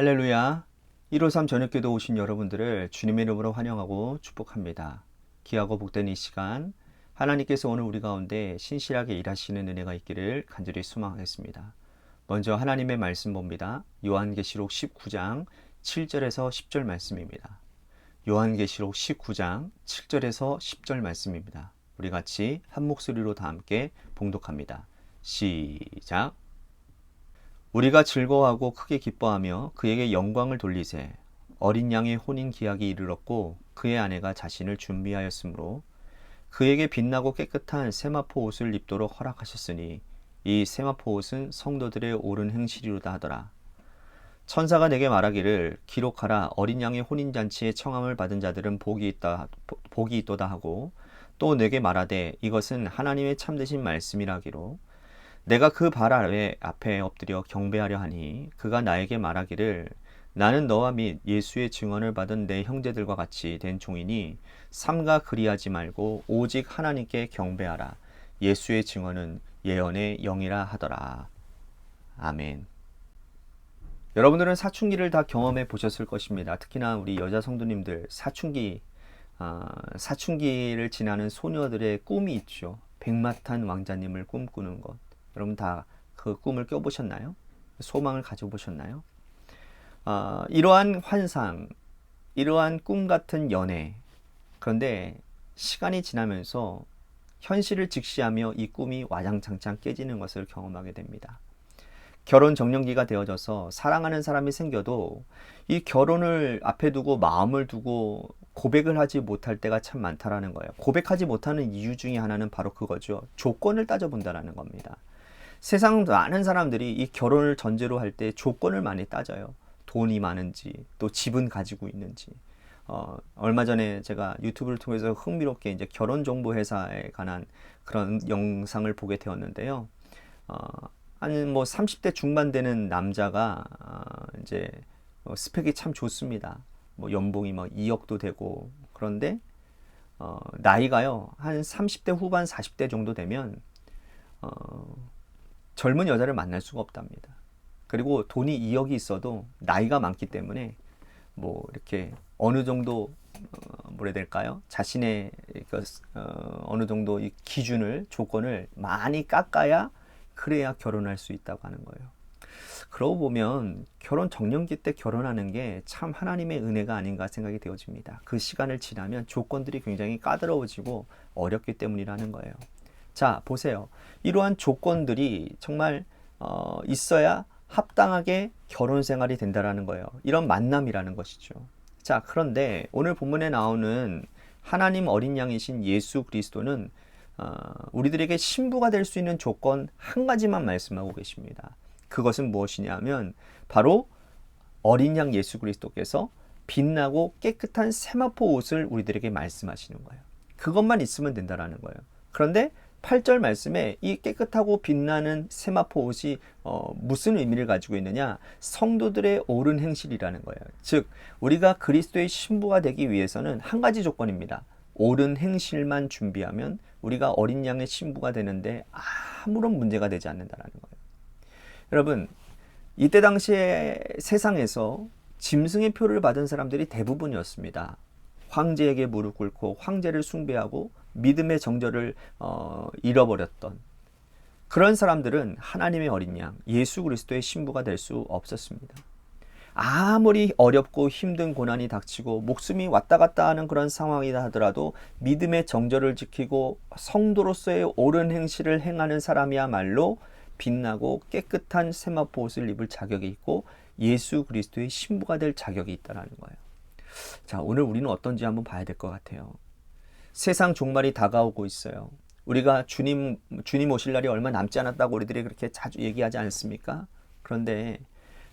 할렐루야. 153 저녁기도 오신 여러분들을 주님의 이름으로 환영하고 축복합니다. 귀하고 복된 이 시간, 하나님께서 오늘 우리 가운데 신실하게 일하시는 은혜가 있기를 간절히 소망하겠습니다. 먼저 하나님의 말씀 봅니다. 요한계시록 19장 7절에서 10절 말씀입니다. 요한계시록 19장 7절에서 10절 말씀입니다. 우리 같이 한 목소리로 다 함께 봉독합니다. 시작. 우리가 즐거워하고 크게 기뻐하며 그에게 영광을 돌리세. 어린 양의 혼인 기약이 이르렀고 그의 아내가 자신을 준비하였으므로 그에게 빛나고 깨끗한 세마포 옷을 입도록 허락하셨으니 이 세마포 옷은 성도들의 옳은 행실이로다 하더라. 천사가 내게 말하기를 기록하라. 어린 양의 혼인잔치에 청함을 받은 자들은 복이 있도다 하고, 또 내게 말하되 이것은 하나님의 참되신 말씀이라 하기로, 내가 그 발 앞에 엎드려 경배하려 하니 그가 나에게 말하기를 나는 너와 및 예수의 증언을 받은 내 형제들과 같이 된 종이니 삼가 그리하지 말고 오직 하나님께 경배하라. 예수의 증언은 예언의 영이라 하더라. 아멘. 여러분들은 사춘기를 다 경험해 보셨을 것입니다. 특히나 우리 여자 성도님들 사춘기를 지나는 소녀들의 꿈이 있죠. 백마탄 왕자님을 꿈꾸는 것. 여러분 다 그 꿈을 껴보셨나요? 소망을 가져보셨나요? 이러한 환상, 이러한 꿈 같은 연애. 그런데 시간이 지나면서 현실을 직시하며 이 꿈이 와장창창 깨지는 것을 경험하게 됩니다. 결혼 정년기가 되어져서 사랑하는 사람이 생겨도 이 결혼을 앞에 두고 마음을 두고 고백을 하지 못할 때가 참 많다라는 거예요. 고백하지 못하는 이유 중에 하나는 바로 그거죠. 조건을 따져본다라는 겁니다. 세상 많은 사람들이 이 결혼을 전제로 할 때 조건을 많이 따져요. 돈이 많은지, 또 집은 가지고 있는지. 얼마 전에 제가 유튜브를 통해서 흥미롭게 이제 결혼 정보 회사에 관한 그런 영상을 보게 되었는데요. 한 뭐 30대 중반 되는 남자가 이제 스펙이 참 좋습니다. 뭐 연봉이 뭐 2억도 되고, 그런데 나이가요 한 30대 후반 40대 정도 되면 젊은 여자를 만날 수가 없답니다. 그리고 돈이 2억이 있어도 나이가 많기 때문에 뭐 이렇게 어느 정도 뭐라 해야 될까요? 자신의 어느 정도 이 기준을 조건을 많이 깎아야 그래야 결혼할 수 있다고 하는 거예요. 그러고 보면 결혼 정년기 때 결혼하는 게 참 하나님의 은혜가 아닌가 생각이 되어집니다. 그 시간을 지나면 조건들이 굉장히 까다로워지고 어렵기 때문이라는 거예요. 자, 보세요. 이러한 조건들이 정말 있어야 합당하게 결혼 생활이 된다라는 거예요. 이런 만남이라는 것이죠. 자, 그런데 오늘 본문에 나오는 하나님 어린 양이신 예수 그리스도는 우리들에게 신부가 될 수 있는 조건 한 가지만 말씀하고 계십니다. 그것은 무엇이냐면 바로 어린 양 예수 그리스도께서 빛나고 깨끗한 세마포 옷을 우리들에게 말씀하시는 거예요. 그것만 있으면 된다라는 거예요. 그런데 8절 말씀에 이 깨끗하고 빛나는 세마포 옷이 무슨 의미를 가지고 있느냐? 성도들의 옳은 행실이라는 거예요. 즉 우리가 그리스도의 신부가 되기 위해서는 한 가지 조건입니다. 옳은 행실만 준비하면 우리가 어린 양의 신부가 되는데 아무런 문제가 되지 않는다는 거예요. 여러분, 이때 당시에 세상에서 짐승의 표를 받은 사람들이 대부분이었습니다. 황제에게 무릎 꿇고 황제를 숭배하고 믿음의 정절을 잃어버렸던 그런 사람들은 하나님의 어린 양 예수 그리스도의 신부가 될 수 없었습니다. 아무리 어렵고 힘든 고난이 닥치고 목숨이 왔다 갔다 하는 그런 상황이다 하더라도 믿음의 정절을 지키고 성도로서의 옳은 행실을 행하는 사람이야말로 빛나고 깨끗한 세마포 옷을 입을 자격이 있고 예수 그리스도의 신부가 될 자격이 있다는 거예요. 자, 오늘 우리는 어떤지 한번 봐야 될 것 같아요. 세상 종말이 다가오고 있어요. 우리가 주님 오실 날이 얼마 남지 않았다고 우리들이 그렇게 자주 얘기하지 않습니까? 그런데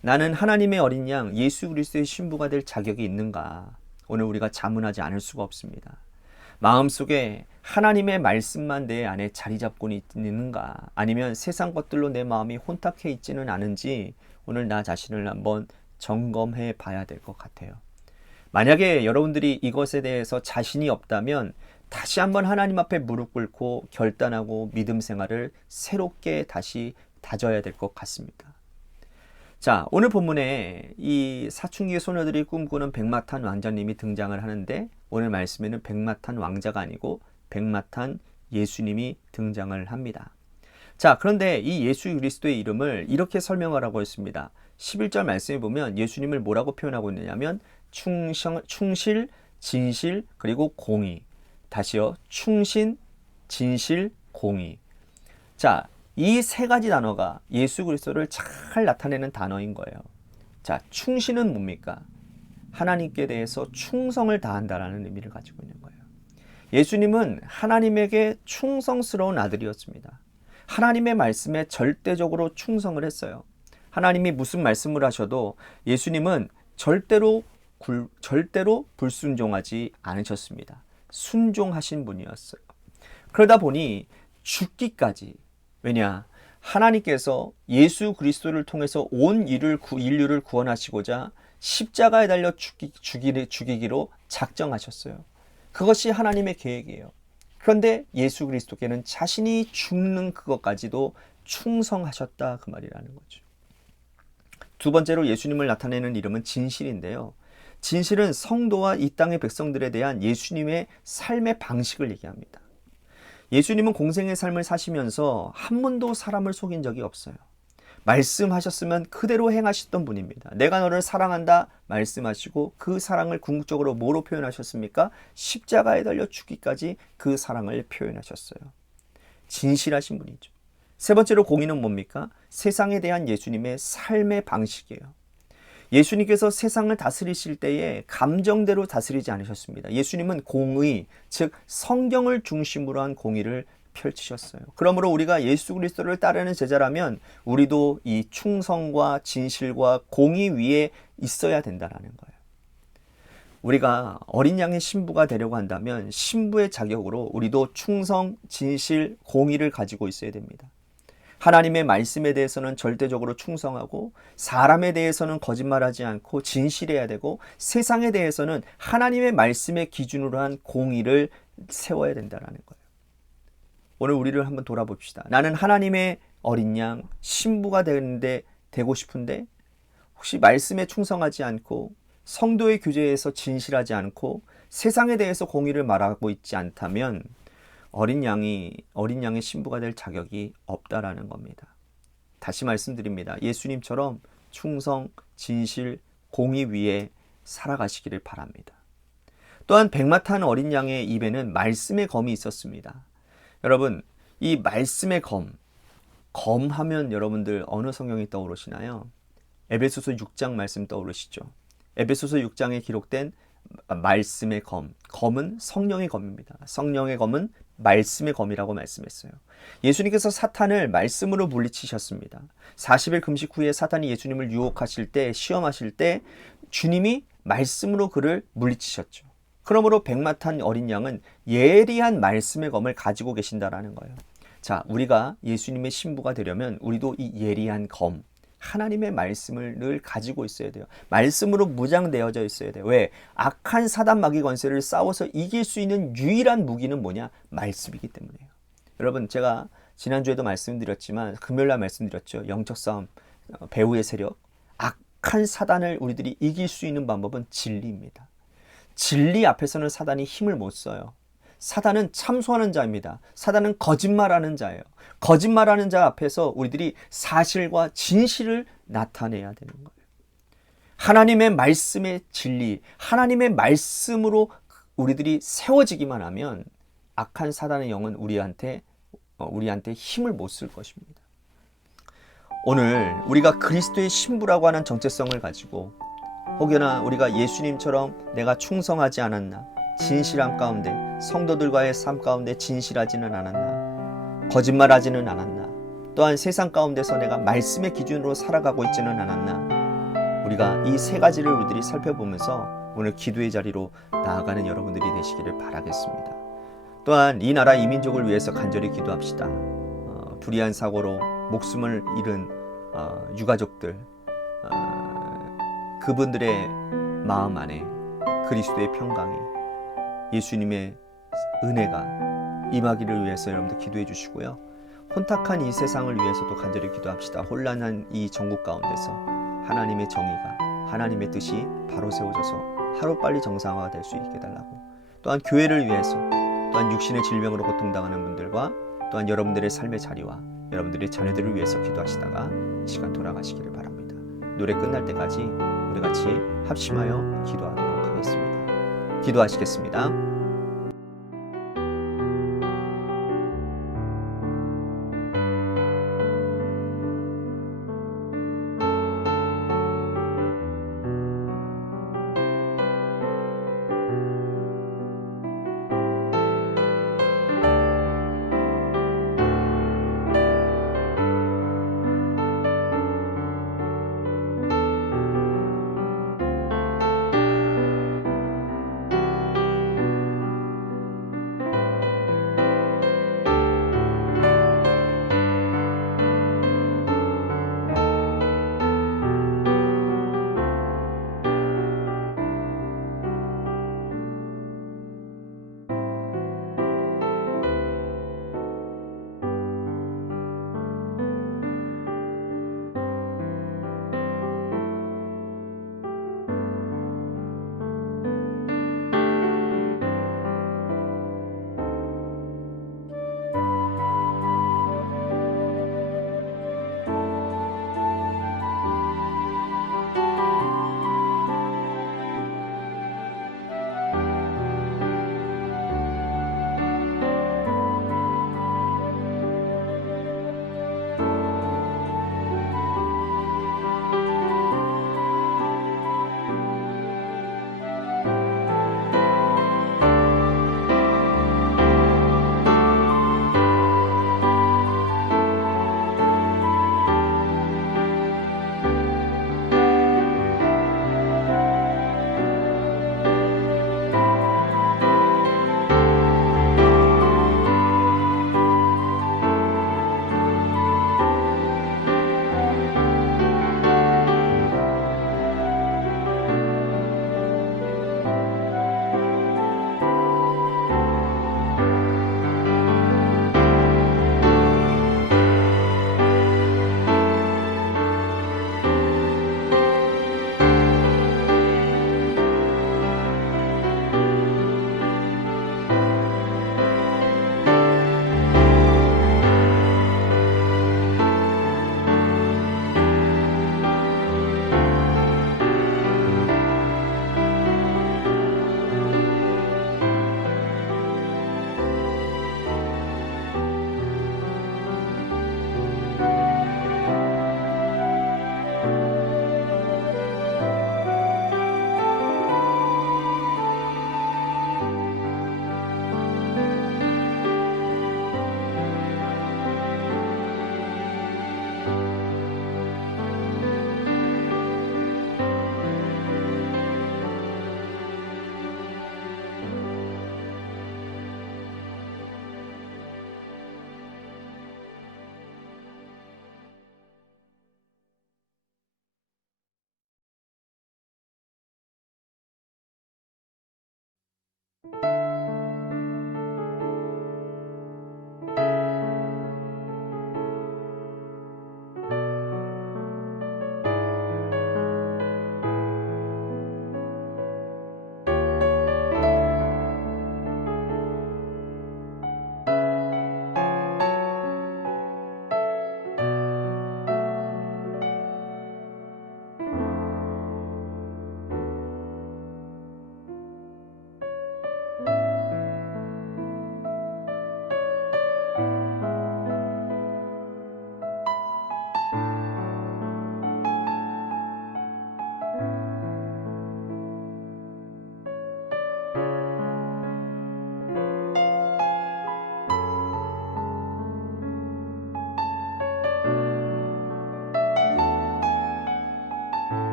나는 하나님의 어린 양 예수 그리스도의 신부가 될 자격이 있는가? 오늘 우리가 자문하지 않을 수가 없습니다. 마음속에 하나님의 말씀만 내 안에 자리 잡고 있는가? 아니면 세상 것들로 내 마음이 혼탁해 있지는 않은지 오늘 나 자신을 한번 점검해 봐야 될 것 같아요. 만약에 여러분들이 이것에 대해서 자신이 없다면 다시 한번 하나님 앞에 무릎 꿇고 결단하고 믿음 생활을 새롭게 다시 다져야 될 것 같습니다. 자, 오늘 본문에 이 사춘기의 소녀들이 꿈꾸는 백마탄 왕자님이 등장을 하는데 오늘 말씀에는 백마탄 왕자가 아니고 백마탄 예수님이 등장을 합니다. 자, 그런데 이 예수 그리스도의 이름을 이렇게 설명을 하고 있습니다. 11절 말씀에 보면 예수님을 뭐라고 표현하고 있느냐면 충실, 진실, 그리고 공의. 다시요. 충신, 진실, 공의. 자, 이 세 가지 단어가 예수 그리스도를 잘 나타내는 단어인 거예요. 자, 충신은 뭡니까? 하나님께 대해서 충성을 다한다라는 의미를 가지고 있는 거예요. 예수님은 하나님에게 충성스러운 아들이었습니다. 하나님의 말씀에 절대적으로 충성을 했어요. 하나님이 무슨 말씀을 하셔도 예수님은 절대로 불순종하지 않으셨습니다. 순종하신 분이었어요. 그러다 보니 죽기까지, 왜냐? 하나님께서 예수 그리스도를 통해서 온 인류를 구원하시고자 십자가에 달려 죽이기로 작정하셨어요. 그것이 하나님의 계획이에요. 그런데 예수 그리스도께는 자신이 죽는 그것까지도 충성하셨다, 그 말이라는 거죠. 두 번째로 예수님을 나타내는 이름은 진실인데요. 진실은 성도와 이 땅의 백성들에 대한 예수님의 삶의 방식을 얘기합니다. 예수님은 공생의 삶을 사시면서 한 번도 사람을 속인 적이 없어요. 말씀하셨으면 그대로 행하셨던 분입니다. 내가 너를 사랑한다 말씀하시고 그 사랑을 궁극적으로 뭐로 표현하셨습니까? 십자가에 달려 죽기까지 그 사랑을 표현하셨어요. 진실하신 분이죠. 세 번째로 공의는 뭡니까? 세상에 대한 예수님의 삶의 방식이에요. 예수님께서 세상을 다스리실 때에 감정대로 다스리지 않으셨습니다. 예수님은 공의, 즉 성경을 중심으로 한 공의를 펼치셨어요. 그러므로 우리가 예수 그리스도를 따르는 제자라면 우리도 이 충성과 진실과 공의 위에 있어야 된다는 거예요. 우리가 어린 양의 신부가 되려고 한다면 신부의 자격으로 우리도 충성, 진실, 공의를 가지고 있어야 됩니다. 하나님의 말씀에 대해서는 절대적으로 충성하고 사람에 대해서는 거짓말하지 않고 진실해야 되고 세상에 대해서는 하나님의 말씀의 기준으로 한 공의를 세워야 된다는 거예요. 오늘 우리를 한번 돌아봅시다. 나는 하나님의 어린 양 신부가 되고 싶은데 혹시 말씀에 충성하지 않고 성도의 교제에서 진실하지 않고 세상에 대해서 공의를 말하고 있지 않다면 어린 양의 신부가 될 자격이 없다라는 겁니다. 다시 말씀드립니다. 예수님처럼 충성, 진실, 공의 위에 살아가시기를 바랍니다. 또한 백마탄 어린 양의 입에는 말씀의 검이 있었습니다. 여러분, 이 말씀의 검하면 여러분들 어느 성경이 떠오르시나요? 에베소서 6장 말씀 떠오르시죠? 에베소서 6장에 기록된 말씀의 검은 성령의 검입니다. 성령의 검은 말씀의 검이라고 말씀했어요. 예수님께서 사탄을 말씀으로 물리치셨습니다. 40일 금식 후에 사탄이 예수님을 유혹하실 때, 시험하실 때 주님이 말씀으로 그를 물리치셨죠. 그러므로 백마탄 어린 양은 예리한 말씀의 검을 가지고 계신다라는 거예요. 자, 우리가 예수님의 신부가 되려면 우리도 이 예리한 검, 하나님의 말씀을 늘 가지고 있어야 돼요. 말씀으로 무장되어져 있어야 돼요. 왜? 악한 사단 마귀 권세를 싸워서 이길 수 있는 유일한 무기는 뭐냐? 말씀이기 때문에요. 여러분, 제가 지난주에도 말씀드렸지만 금요일날 말씀드렸죠. 영적 싸움, 배후의 세력, 악한 사단을 우리들이 이길 수 있는 방법은 진리입니다. 진리 앞에서는 사단이 힘을 못 써요. 사단은 참소하는 자입니다. 사단은 거짓말하는 자예요. 거짓말하는 자 앞에서 우리들이 사실과 진실을 나타내야 되는 거예요. 하나님의 말씀의 진리, 하나님의 말씀으로 우리들이 세워지기만 하면 악한 사단의 영은 우리한테 힘을 못 쓸 것입니다. 오늘 우리가 그리스도의 신부라고 하는 정체성을 가지고 혹여나 우리가 예수님처럼 내가 충성하지 않았나, 진실함 가운데 성도들과의 삶 가운데 진실하지는 않았나, 거짓말하지는 않았나, 또한 세상 가운데서 내가 말씀의 기준으로 살아가고 있지는 않았나, 우리가 이 세 가지를 우리들이 살펴보면서 오늘 기도의 자리로 나아가는 여러분들이 되시기를 바라겠습니다. 또한 이 나라 이 민족을 위해서 간절히 기도합시다. 불의한 사고로 목숨을 잃은 유가족들, 그분들의 마음 안에 그리스도의 평강이, 예수님의 은혜가 임하기를 위해서 여러분들 기도해 주시고요. 혼탁한 이 세상을 위해서도 간절히 기도합시다. 혼란한 이 전국 가운데서 하나님의 정의가, 하나님의 뜻이 바로 세워져서 하루빨리 정상화가 될 수 있게 해달라고, 또한 교회를 위해서, 또한 육신의 질병으로 고통당하는 분들과 또한 여러분들의 삶의 자리와 여러분들의 자녀들을 위해서 기도하시다가 이 시간 돌아가시기를 바랍니다. 노래 끝날 때까지 우리 같이 합심하여 기도하도록 하겠습니다. 기도하시겠습니다.